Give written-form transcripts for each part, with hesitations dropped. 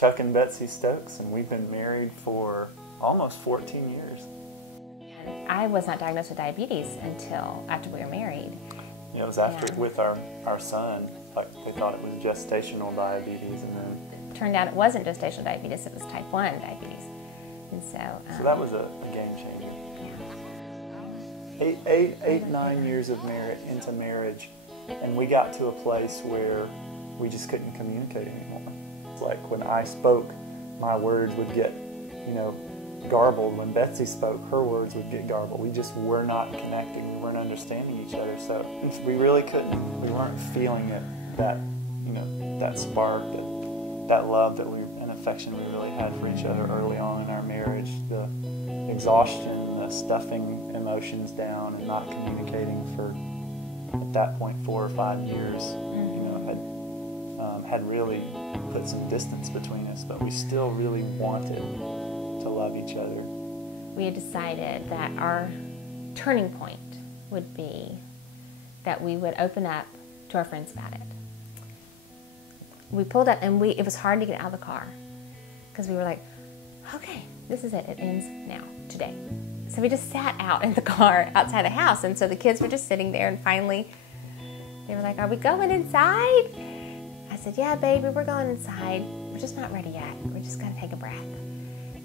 Chuck and Betsy Stokes, and we've been married for almost 14 years. I was not diagnosed with diabetes until after we were married. It was after, with our son, like they thought it was gestational diabetes, and then... It turned out it wasn't gestational diabetes, it was type 1 diabetes. And so that was a game changer. Yeah. 9 years of into marriage, and we got to a place where we just couldn't communicate anymore. It's like when I spoke, my words would get, garbled. When Betsy spoke, her words would get garbled. We just were not connecting. We weren't understanding each other. So we really couldn't. We weren't feeling it. That spark, that love and affection we really had for each other early on in our marriage. The exhaustion, the stuffing emotions down, and not communicating for, at that point, 4 or 5 years. Had really put some distance between us, but we still really wanted to love each other. We had decided that our turning point would be that we would open up to our friends about it. We pulled up, and it was hard to get out of the car because we were like, okay, this is it. It ends now, today. So we just sat out in the car outside the house, and so the kids were just sitting there, and finally they were like, are we going inside? I said, yeah, baby, we're going inside. We're just not ready yet. We're just going to take a breath.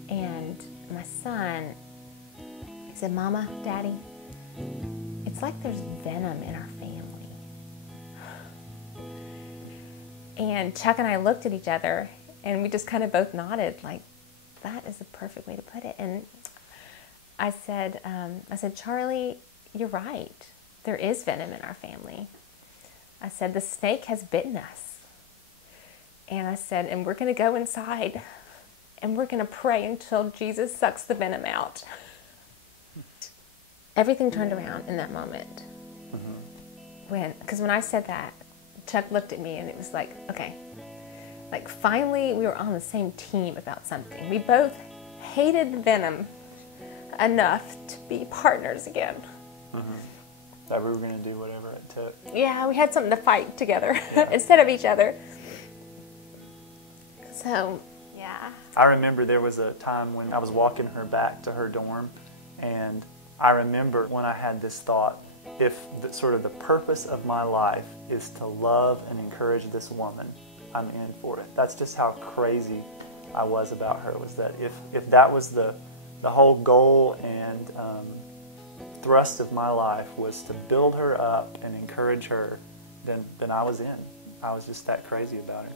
And my son said, Mama, Daddy, it's like there's venom in our family. And Chuck and I looked at each other, and we just kind of both nodded, like, that is the perfect way to put it. And I said, Charlie, you're right. There is venom in our family. I said, the snake has bitten us. And I said, and we're going to go inside, and we're going to pray until Jesus sucks the venom out. Everything turned around in that moment. Because when I said that, Chuck looked at me, and it was like, okay, like finally we were on the same team about something. We both hated the venom enough to be partners again. That we were going to do whatever it took. Yeah, we had something to fight together instead of each other. So, yeah. I remember there was a time when I was walking her back to her dorm, and I remember when I had this thought, if the purpose of my life is to love and encourage this woman, I'm in for it. That's just how crazy I was about her, was that if that was the whole goal and thrust of my life was to build her up and encourage her, then I was in. I was just that crazy about it.